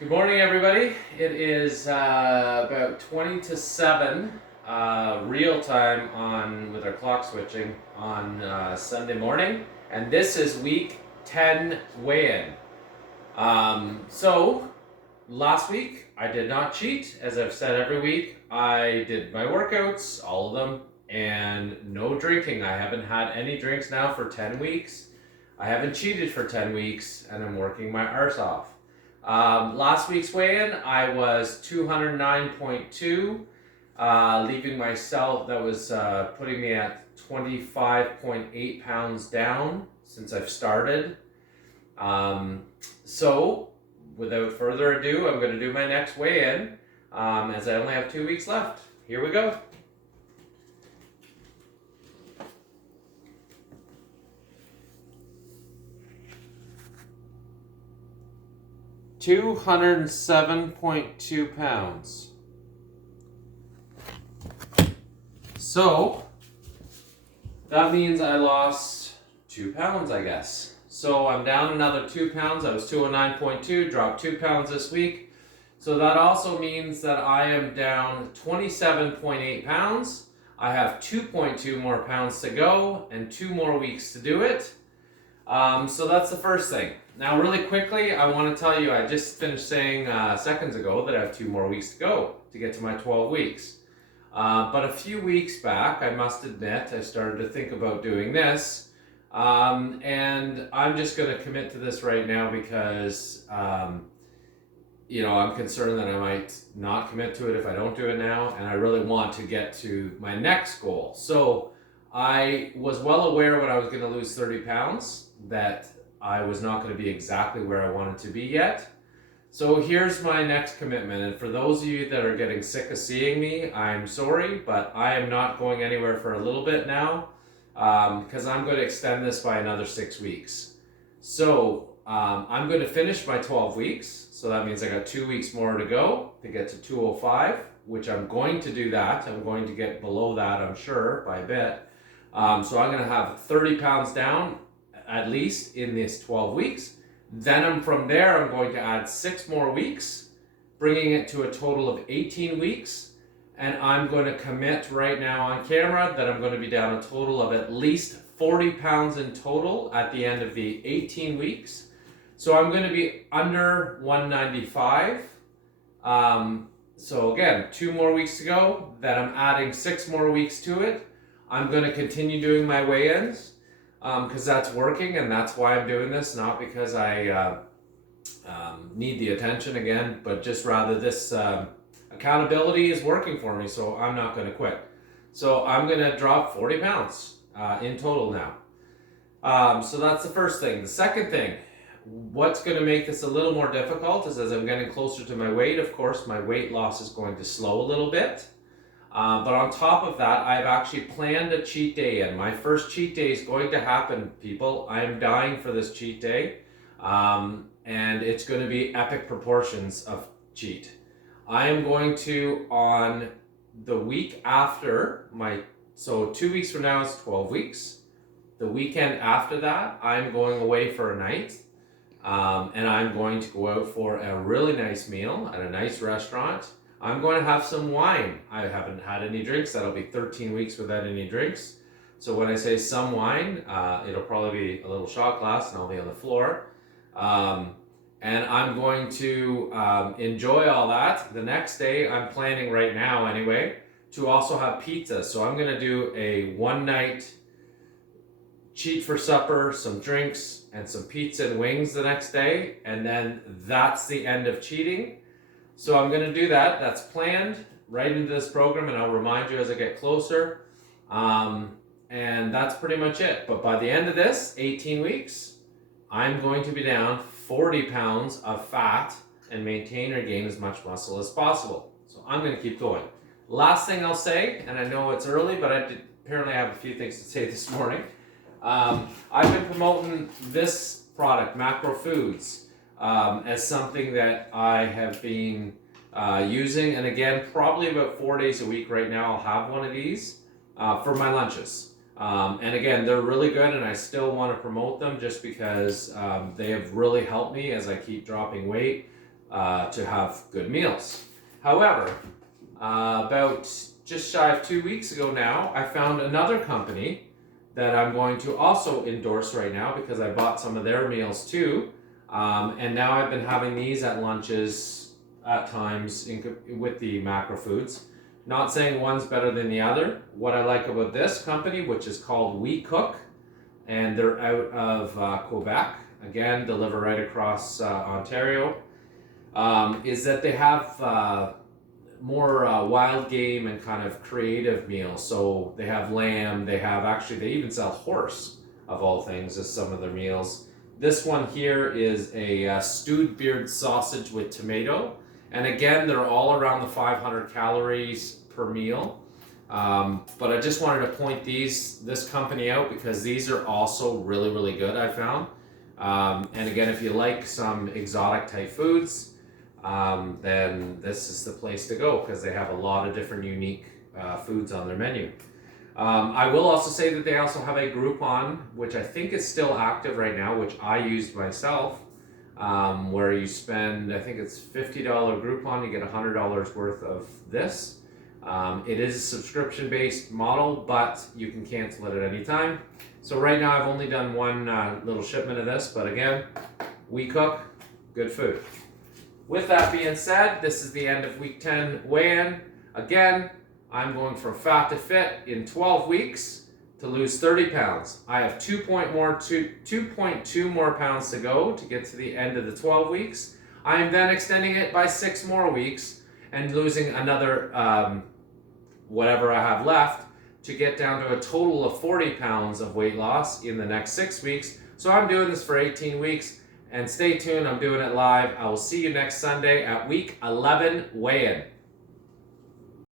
Good morning, everybody. It is about 20 to 7 real time on with our clock switching on Sunday morning, and this is week 10 weigh-in. So last week I did not cheat, as I've said every week. I did my workouts, all of them, and no drinking. I haven't had any drinks now for 10 weeks. I haven't cheated for 10 weeks, and I'm working my arse off. Last week's weigh-in, I was 209.2, leaving myself, that was putting me at 25.8 pounds down since I've started. So, without further ado, I'm going to do my next weigh-in, as I only have 2 weeks left. Here we go. £207.2. So that means I lost 2 pounds, I guess. So I'm down another 2 pounds. I was 209.2, dropped 2 pounds this week. So that also means that I am down 27.8 pounds. I have 2.2 more pounds to go and 2 more weeks to do it. So that's the first thing. Now, really quickly, I want to tell you, I just finished saying seconds ago that I have 2 more weeks to go to get to my 12 weeks. But a few weeks back, I must admit, I started to think about doing this. And I'm just going to commit to this right now because, I'm concerned that I might not commit to it if I don't do it now. And I really want to get to my next goal. So I was well aware when I was going to lose 30 pounds that I was not going to be exactly where I wanted to be yet. So here's my next commitment, and for those of you that are getting sick of seeing me, I'm sorry, but I am not going anywhere for a little bit now, because I'm going to extend this by another 6 weeks. So I'm going to finish my 12 weeks, so that means I got 2 weeks more to go to get to 205, which I'm going to do that. I'm going to get below that, I'm sure, by a bit. So I'm going to have 30 pounds down, at least in this 12 weeks. Then from there, I'm going to add 6 more weeks, bringing it to a total of 18 weeks. And I'm going to commit right now on camera that I'm going to be down a total of at least 40 pounds in total at the end of the 18 weeks. So I'm going to be under 195. So again, 2 more weeks to go. Then I'm adding 6 more weeks to it. I'm going to continue doing my weigh-ins because that's working, and that's why I'm doing this, not because I need the attention again, but just rather this accountability is working for me, so I'm not going to quit. So I'm going to drop 40 pounds in total now. So that's the first thing. The second thing, what's going to make this a little more difficult is as I'm getting closer to my weight, of course, my weight loss is going to slow a little bit. But on top of that, I've actually planned a cheat day in. My first cheat day is going to happen, people. I am dying for this cheat day. And it's going to be epic proportions of cheat. I am going to, on the week after so 2 weeks from now is 12 weeks. The weekend after that, I'm going away for a night. And I'm going to go out for a really nice meal at a nice restaurant. I'm going to have some wine. I haven't had any drinks. That'll be 13 weeks without any drinks. So when I say some wine, it'll probably be a little shot glass and I'll be on the floor. And I'm going to enjoy all that. The next day, I'm planning right now anyway, to also have pizza. So I'm going to do a one-night cheat for supper, some drinks, and some pizza and wings the next day. And then that's the end of cheating. So I'm going to do that. That's planned right into this program, and I'll remind you as I get closer. And that's pretty much it. But by the end of this, 18 weeks, I'm going to be down 40 pounds of fat and maintain or gain as much muscle as possible. So I'm going to keep going. Last thing I'll say, and I know it's early, but apparently I have a few things to say this morning. I've been promoting this product, Macro Foods, as something that I have been using, and again, probably about 4 days a week right now, I'll have one of these for my lunches. And again, they're really good, and I still want to promote them just because they have really helped me as I keep dropping weight. to have good meals. However, about just shy of 2 weeks ago now, I found another company that I'm going to also endorse right now because I bought some of their meals too. And now I've been having these at lunches at times with the macro foods. Not saying one's better than the other. What I like about this company, which is called We Cook, and they're out of Quebec, again, deliver right across Ontario, is that they have more wild game and kind of creative meals. So they have lamb, they even sell horse, of all things, as some of their meals. This one here is a stewed beard sausage with tomato. And again, they're all around the 500 calories per meal. But I just wanted to point this company out because these are also really, really good, I found. And again, if you like some exotic type foods, then this is the place to go because they have a lot of different unique foods on their menu. I will also say that they also have a Groupon, which I think is still active right now, which I used myself, where you spend, I think it's $50 Groupon, you get $100 worth of this. It is a subscription-based model, but you can cancel it at any time. So right now I've only done one little shipment of this, but again, We Cook, good food. With that being said, this is the end of week 10 weigh-in. Again, I'm going from fat to fit in 12 weeks to lose 30 pounds. I have 2.2 more pounds to go to get to the end of the 12 weeks. I am then extending it by 6 more weeks and losing another whatever I have left to get down to a total of 40 pounds of weight loss in the next 6 weeks. So I'm doing this for 18 weeks. And stay tuned, I'm doing it live. I will see you next Sunday at week 11 weigh-in.